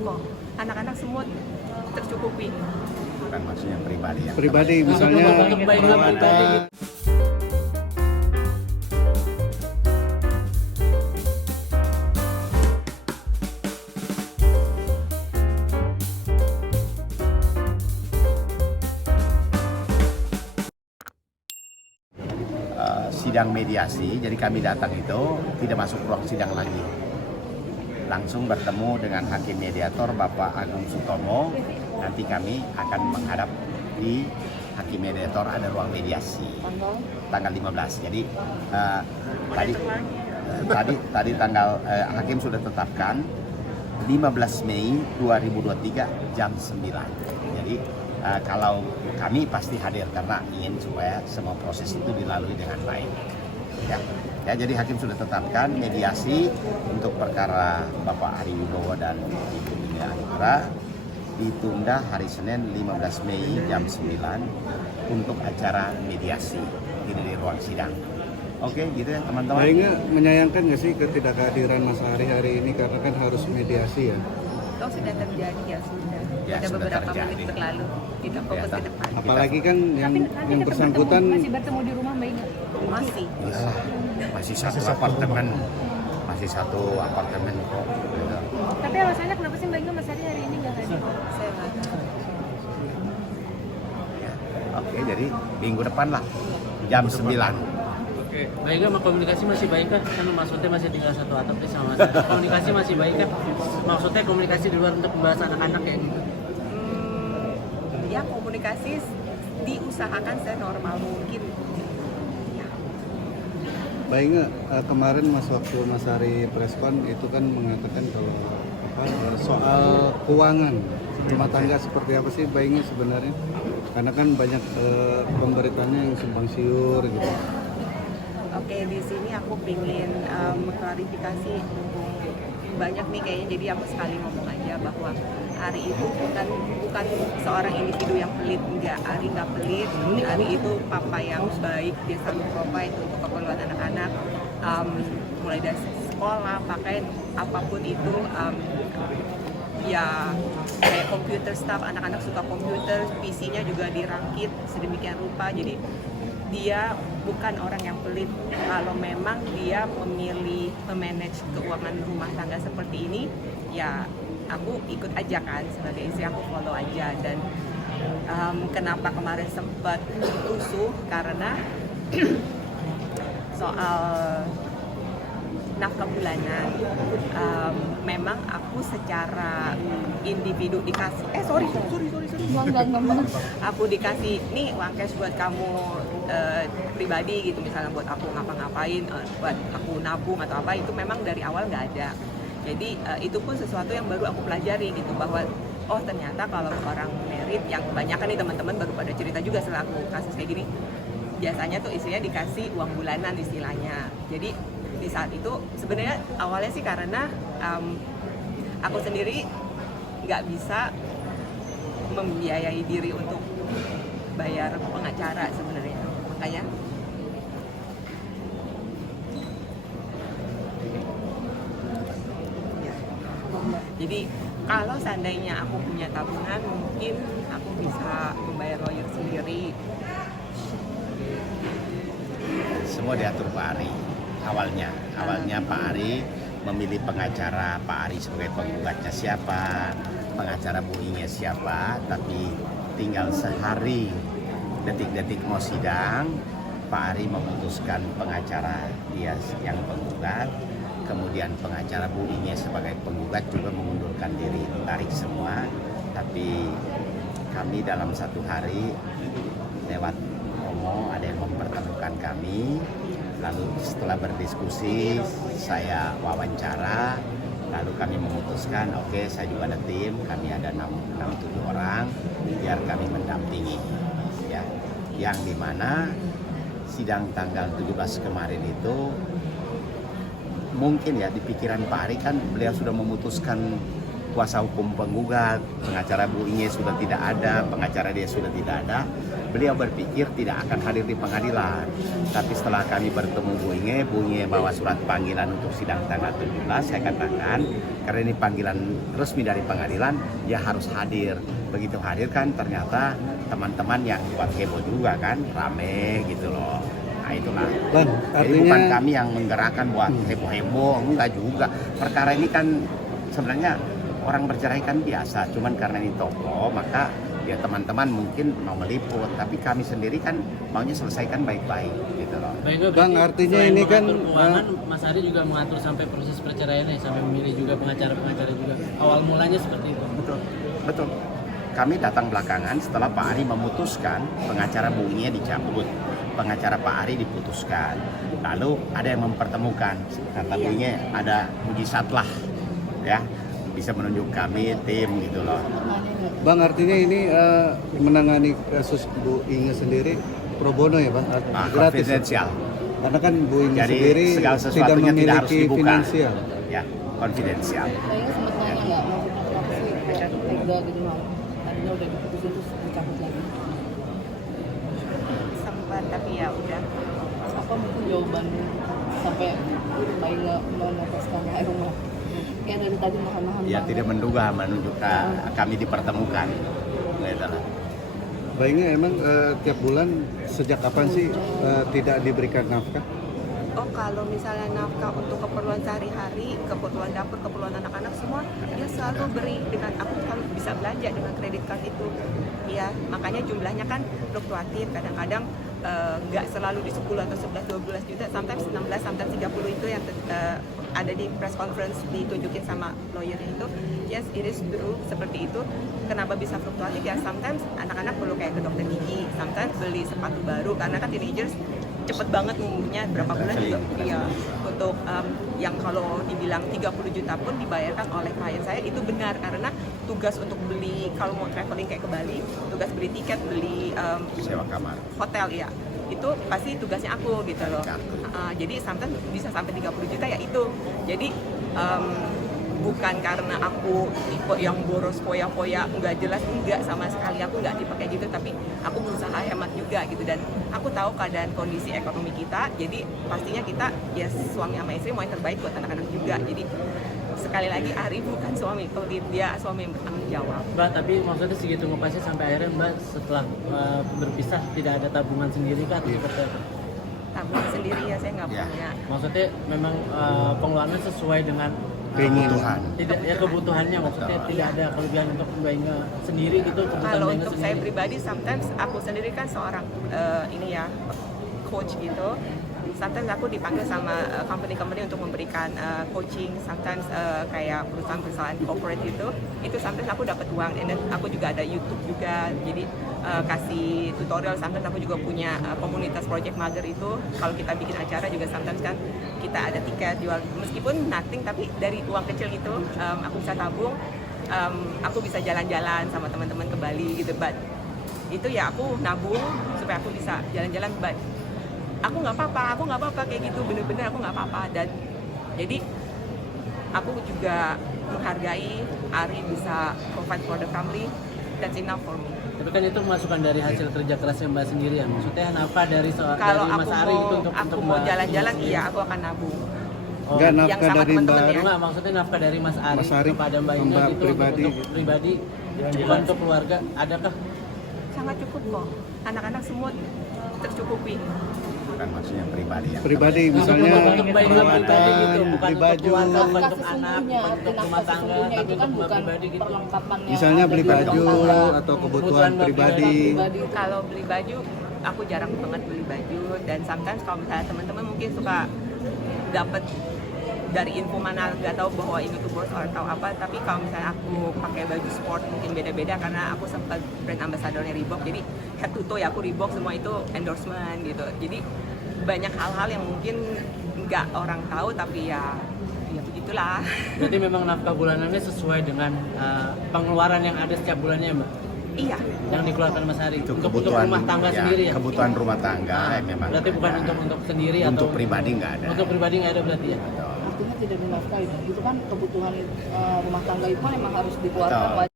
kok. Anak-anak semua tercukupi. Bukan maksudnya pribadi ya. Pribadi misalnya Untuk baiknya pribadi. Sidang mediasi, jadi kami datang itu tidak masuk ruang sidang lagi. Langsung bertemu dengan hakim mediator Bapak Agung Sutomo. Nanti kami akan menghadap di hakim mediator, ada ruang mediasi tanggal 15. Jadi tadi tanggal hakim sudah tetapkan 15 Mei 2023 jam 9. Jadi kalau kami pasti hadir karena ingin supaya semua proses itu dilalui dengan baik. Ya, jadi hakim sudah tetapkan mediasi untuk perkara Bapak Ari Wibowo dan Ibu Mini Anugrah ditunda hari Senin 15 Mei jam 9 untuk acara mediasi di ruang sidang. Oke, gitu ya teman-teman. Baiknya menyayangkan nggak sih ketidakhadiran Mas Ari hari ini karena kan harus mediasi ya? Kalau sudah terjadi ya sudah. Ya, Ada sudah beberapa terjadi. menit berlalu. Kita fokus ke depan. Apalagi kan yang bersangkutan masih bertemu di rumah Mbak Inga? Masih. Iyalah, masih satu apartemen kok. Gitu. Tapi alasannya kenapa sih Mbak Inga Mas Ari hari ini nggak hadir? Saya nggak tahu. Ya. Oke, jadi minggu depan lah jam 9. Oke, baik kan komunikasi masih baik kan? Kan maksudnya masih tinggal satu atap nih sama saya. Komunikasi masih baik kan? Maksudnya komunikasi di luar untuk membahas anak-anak kayak gitu. Ya komunikasi diusahakan senormal mungkin. Ya. Mbak Inga, kemarin waktu Mas Ari preskon itu kan mengatakan kalau soal keuangan rumah tangga seperti apa sih Mbak Inga sebenarnya? Karena kan banyak pemberitaannya yang simpang siur gitu. Oke, di sini aku pengen mengklarifikasi banyak nih kayaknya, jadi aku sekali ngomong aja bahwa Ari itu bukan seorang individu yang pelit, enggak. Ari nggak pelit, Ari itu papa yang baik, dia selalu provide untuk keperluan anak-anak, mulai dari sekolah, pakaian, apapun itu, ya kayak komputer staff, anak-anak suka komputer, PC-nya juga dirakit sedemikian rupa, jadi dia bukan orang yang pelit. Kalau memang dia memilih memanage keuangan rumah tangga seperti ini, ya aku ikut aja kan sebagai istri, aku follow aja. Dan kenapa kemarin sempat rusuh karena soal nafkah bulanan, memang aku secara individu dikasih sorry. Enggak. Aku dikasih nih uang cash buat kamu pribadi gitu, misalnya buat aku ngapa-ngapain, buat aku nabung atau apa, itu memang dari awal nggak ada. Jadi itu pun sesuatu yang baru aku pelajari gitu, bahwa oh ternyata kalau orang married, yang kebanyakan nih teman-teman baru pada cerita juga setelah aku kasus kayak gini, biasanya tuh istrinya dikasih uang bulanan istilahnya. Jadi di saat itu sebenarnya awalnya sih karena aku sendiri nggak bisa membiayai diri untuk bayar pengacara sebenarnya, makanya ya. Jadi kalau seandainya aku punya tabungan, mungkin aku bisa membayar lawyer sendiri. Semua diatur Pak Ari. Awalnya Pak Ari memilih pengacara, Pak Ari sebagai penggugatnya siapa, pengacara Bu Inge siapa, tapi tinggal sehari detik-detik mau sidang, Pak Ari memutuskan pengacara dia yang penggugat, kemudian pengacara Bu Inge sebagai penggugat juga mengundurkan diri, tarik semua. Tapi kami dalam satu hari lewat Omo ada yang mempertemukan kami. Lalu setelah berdiskusi, saya wawancara, lalu kami memutuskan, oke, saya juga ada tim, kami ada 6-7 orang, biar kami mendampingi. Ya, yang dimana sidang tanggal 17 kemarin itu, mungkin ya di pikiran Pak Ari kan beliau sudah memutuskan kuasa hukum penggugat, pengacara Bu Inge sudah tidak ada, pengacara dia sudah tidak ada, beliau berpikir tidak akan hadir di pengadilan. Tapi setelah kami bertemu Bu Inge bawa surat panggilan untuk sidang tanggal 17, saya katakan karena ini panggilan resmi dari pengadilan, ya harus hadir. Begitu hadir kan ternyata teman-teman yang buat heboh juga kan, rame gitu loh. Nah itulah. Bang, Jadi bukan artinya kami yang menggerakkan buat heboh-heboh, enggak juga. Perkara ini kan sebenarnya orang bercerai kan biasa, cuman karena ini toko maka ya teman-teman mungkin mau meliput, tapi kami sendiri kan maunya selesaikan baik-baik gitu loh. Baik, Bang, artinya selain ini kan, mengatur keuangan, Mas Ari juga mengatur sampai proses perceraiannya, sampai memilih juga pengacara-pengacara juga. Awal mulanya seperti itu. Betul. Kami datang belakangan setelah Pak Ari memutuskan pengacara Bu Inge dicabut, pengacara Pak Ari diputuskan. Lalu ada yang mempertemukan, kata Bu Inge ada mujizat lah, ya bisa menunjuk kami tim gitu loh. Bang, artinya ini menangani kasus Bu Inge sendiri pro bono ya Bang? Gratis ya? Konfidensial. Karena kan Bu Inge Jadi sendiri segala tidak sesuatunya tidak harus memiliki dibuka. finansial. Ya, konfidensial. Saya sempat nanya nggak, maksudnya kenapa sih kayak tega gitu mau tadinya udah diputusin terus dicabut lagi. Sempat tapi ya udah. Apa mungkin jawaban sampai bayi nggak memutuskan kayak rumah? Kayak dari tadi nahan-nahan Ya banget. tidak menduga menunjukkan kami dipertemukan. Gitu lah. Mbak Inge emang tiap bulan sejak kapan sih tidak diberikan nafkah? Oh, kalau misalnya nafkah untuk keperluan sehari-hari, keperluan dapur, keperluan anak-anak semua, dia selalu beri dengan aku selalu bisa belanja dengan kredit card itu. Ya, makanya jumlahnya kan fluktuatif. Kadang-kadang nggak selalu di 10 atau 11, 12 juta, sometimes 16, sometimes 30 itu yang ada di press conference ditunjukin sama lawyernya itu. Yes, it is true, seperti itu. Kenapa bisa fluktuatif? Ya, sometimes anak-anak perlu kayak ke dokter gigi, sometimes beli sepatu baru, karena kan teenagers cepet banget numbuhnya, berapa bulan juga. Iya, untuk yang kalau dibilang 30 juta pun dibayarkan oleh klien saya, itu benar, karena tugas untuk beli, kalau mau traveling kayak ke Bali, tugas beli tiket, beli Sewa kamar. hotel ya, itu pasti tugasnya aku gitu loh. Jadi sometimes bisa sampai 30 juta ya itu. Jadi bukan karena aku tipe yang boros foya-foya nggak jelas, enggak, sama sekali aku nggak tipe kayak gitu, tapi aku berusaha hemat juga gitu, dan aku tahu keadaan kondisi ekonomi kita, jadi pastinya kita ya suami sama istri mau yang terbaik buat anak-anak juga. Jadi sekali lagi Ari bukan suami pelit, dia suami yang bertanggung jawab. Mbak, tapi maksudnya segitu ngepasnya sampai akhirnya Mbak setelah berpisah tidak ada tabungan sendiri kah? Atau seperti apa? Tabungan sendiri ya saya nggak Ya. punya. Maksudnya memang pengeluaran sesuai dengan Kebutuhan. tidak ya kebutuhannya, maksudnya tidak ada kelebihan untuk Mbak Inge sendiri gitu. kebutuhan Kalau Mbak Inge untuk saya sendiri. pribadi, sometimes aku sendiri kan seorang ini ya coach gitu. Sometimes aku dipanggil sama company-company untuk memberikan coaching, sometimes kayak perusahaan-perusahaan corporate gitu. Itu sometimes aku dapat uang, dan aku juga ada YouTube juga, jadi kasih tutorial. Sometimes aku juga punya komunitas project mager itu. Kalau kita bikin acara juga sometimes kan kita ada tiket jual, meskipun nothing, tapi dari uang kecil itu aku bisa tabung. Aku bisa jalan-jalan sama teman-teman ke Bali gitu, but itu ya aku nabung supaya aku bisa jalan-jalan, but aku nggak apa-apa kayak gitu, bener-bener aku nggak apa-apa. Dan jadi aku juga menghargai Ari bisa provide for the family, that's enough for me. Tapi kan itu masukan dari hasil kerja kerasnya Mbak sendiri ya, maksudnya apa dari Kalau dari aku Mas Ari itu untuk mau Mbak jalan-jalan, sendiri? iya aku akan nabung. Oh, Enggak, yang nafkah sama dari teman-teman Mbak ya. enggak, maksudnya nafkah dari Mas Mas Ari kepada Mbak Inge Mbak itu pribadi untuk gitu. pribadi, bukan untuk keluarga, adakah? Sangat cukup kok, anak-anak semua tercukupi. Bukan maksudnya pribadi ya. pribadi, misalnya untuk Mbak Inge pribadi gitu, bukan beli untuk baju, keluarga, bukan Nafkah untuk anak, sesungguhnya, bukan untuk rumah tangga, sesungguhnya tapi itu kan untuk Mbak bukan pribadi gitu. perlengkapannya. misalnya beli dari baju rumah tangga. atau kebutuhan Kebutuhan Mbak pribadi. Pribadi. Kalau beli baju, aku jarang banget beli baju, dan sometimes kalau misalnya teman-teman mungkin suka dapat dari info mana, nggak tahu bahwa ini tuh bos atau apa, tapi kalau misalnya aku pakai baju sport mungkin beda-beda, karena aku sempat brand ambassadornya Reebok, jadi head to toe ya aku Reebok, semua itu endorsement gitu. Jadi banyak hal-hal yang mungkin nggak orang tahu, tapi ya begitulah. Berarti memang nafkah bulanannya sesuai dengan pengeluaran yang ada setiap bulannya Mbak, Iya. yang dikeluarkan Mas Ari Itu untuk kebutuhan rumah tangga ya, sendiri ya. Kebutuhan rumah tangga ya, memang. Berarti bukan ada. untuk sendiri Untuk atau pribadi nggak ada. Untuk pribadi nggak ada berarti ya. Artinya tidak dinafkahi. Itu kan kebutuhan rumah tangga itu kan emang harus dikeluarkan. Betul.